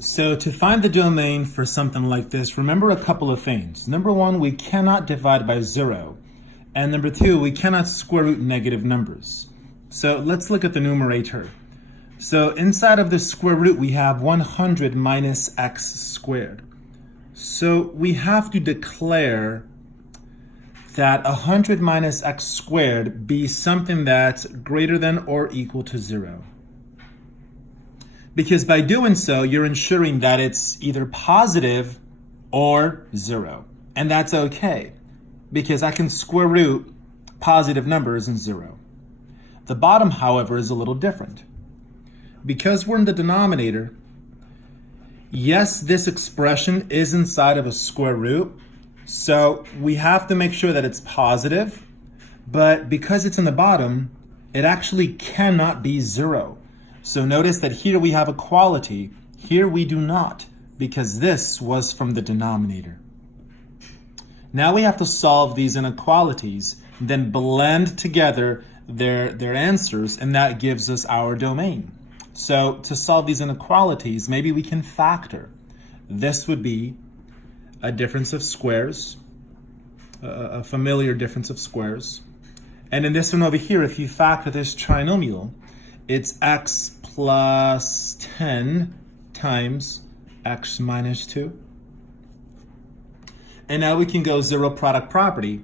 So to find the domain for something like this, remember a couple of things. Number one, we cannot divide by 0. And number two, we cannot square root negative numbers. So let's look at the numerator. So inside of the square root, we have 100 minus x squared. So we have to declare that 100 minus x squared be something that's greater than or equal to 0. Because by doing so, you're ensuring that it's either positive or 0. And that's okay, because I can square root positive numbers and 0. The bottom, however, is a little different. Because we're in the denominator, yes, this expression is inside of a square root, so we have to make sure that it's positive, but because it's in the bottom, it actually cannot be 0. So notice that here we have equality, here we do not, because this was from the denominator. Now we have to solve these inequalities, then blend together their answers, and that gives us our domain. So to solve these inequalities, maybe we can factor. This would be a difference of squares, a familiar difference of squares. And in this one over here, if you factor this trinomial, it's x plus 10 times x minus 2. And now we can go zero product property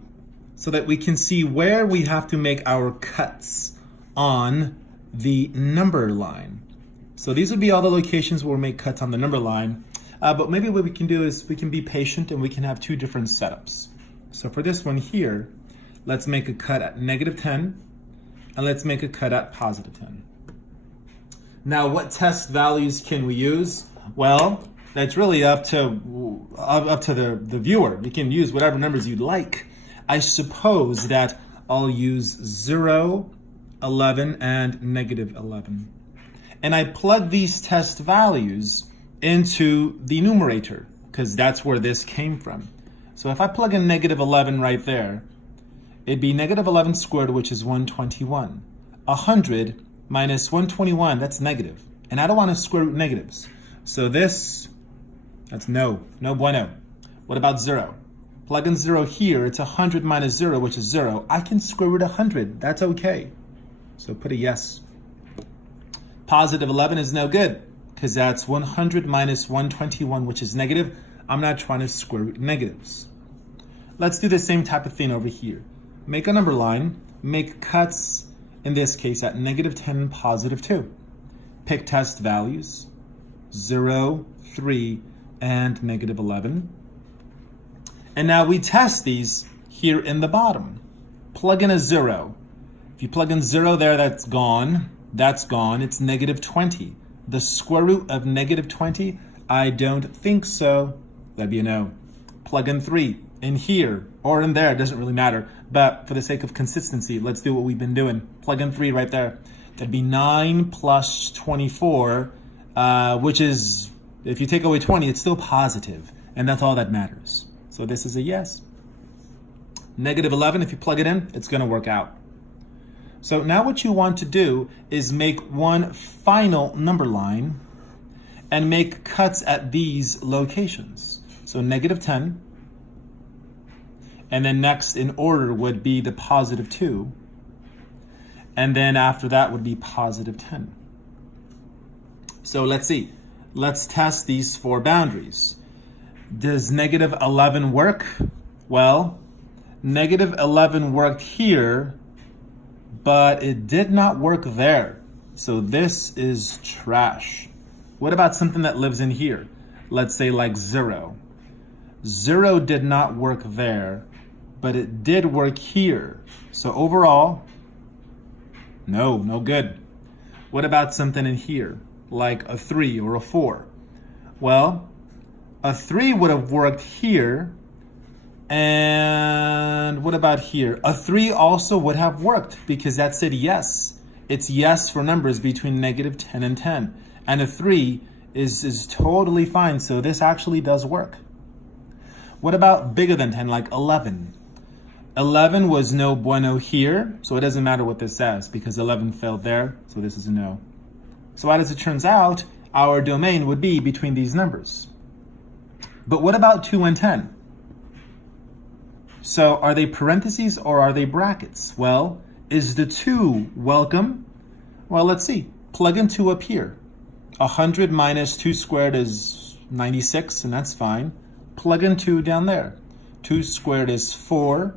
so that we can see where we have to make our cuts on the number line. So these would be all the locations where we make cuts on the number line. But maybe what we can do is we can be patient and we can have two different setups. So for this one here, let's make a cut at negative 10 and let's make a cut at positive 10. Now, what test values can we use? Well, that's really up to the viewer. You can use whatever numbers you'd like. I suppose that I'll use 0, 11, and negative 11. And I plug these test values into the numerator, because that's where this came from. So if I plug in negative 11 right there, it'd be negative 11 squared, which is 121. 100 minus 121, that's negative. And I don't want to square root negatives. So that's no bueno. What about 0? Plug in 0 here, it's 100 minus 0, which is 0. I can square root 100, that's okay. So put a yes. Positive 11 is no good, because that's 100 minus 121, which is negative. I'm not trying to square root negatives. Let's do the same type of thing over here. Make a number line, make cuts, in this case at negative 10 and positive 2. Pick test values, 0, 3, and negative 11. And now we test these here in the bottom. Plug in a 0. If you plug in 0 there, that's gone. That's gone. It's negative 20. The square root of negative 20? I don't think so. That'd be a no. Plug in 3 in here or in there, it doesn't really matter. But for the sake of consistency, let's do what we've been doing. Plug in 3 right there. That'd be 9 plus 24, which is, if you take away 20, it's still positive. And that's all that matters. So this is a yes. Negative 11, if you plug it in, it's going to work out. So now what you want to do is make one final number line and make cuts at these locations. So negative 10, and then next in order would be the positive 2, and then after that would be positive 10. So let's see. Let's test these four boundaries. Does negative 11 work? Well, negative 11 worked here, but it did not work there. So this is trash. What about something that lives in here? Let's say like 0. 0 did not work there, but it did work here. So overall, no good. What about something in here, like a 3 or a 4? Well, a 3 would have worked here, and what about here? A 3 also would have worked because that said yes. It's yes for numbers between negative 10 and 10. And a 3 is totally fine, so this actually does work. What about bigger than 10, like 11? 11 was no bueno here, so it doesn't matter what this says because 11 failed there, so this is a no. So as it turns out, our domain would be between these numbers. But what about 2 and 10? So are they parentheses or are they brackets? Well, is the 2 welcome? Well, let's see. Plug in 2 up here. 100 minus 2 squared is 96, and that's fine. Plug in 2 down there. 2 squared is 4.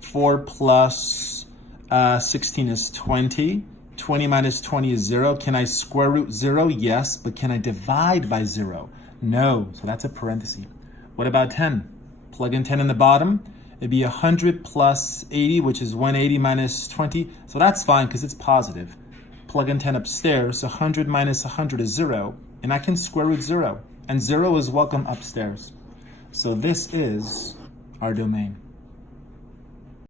4 plus 16 is 20. 20 minus 20 is 0. Can I square root 0? Yes, but can I divide by 0? No, so that's a parenthesis. What about 10? Plug in 10 in the bottom. It'd be 100 plus 80, which is 180 minus 20. So that's fine because it's positive. Plug in 10 upstairs. 100 minus 100 is 0. And I can square root 0. And 0 is welcome upstairs. So this is our domain.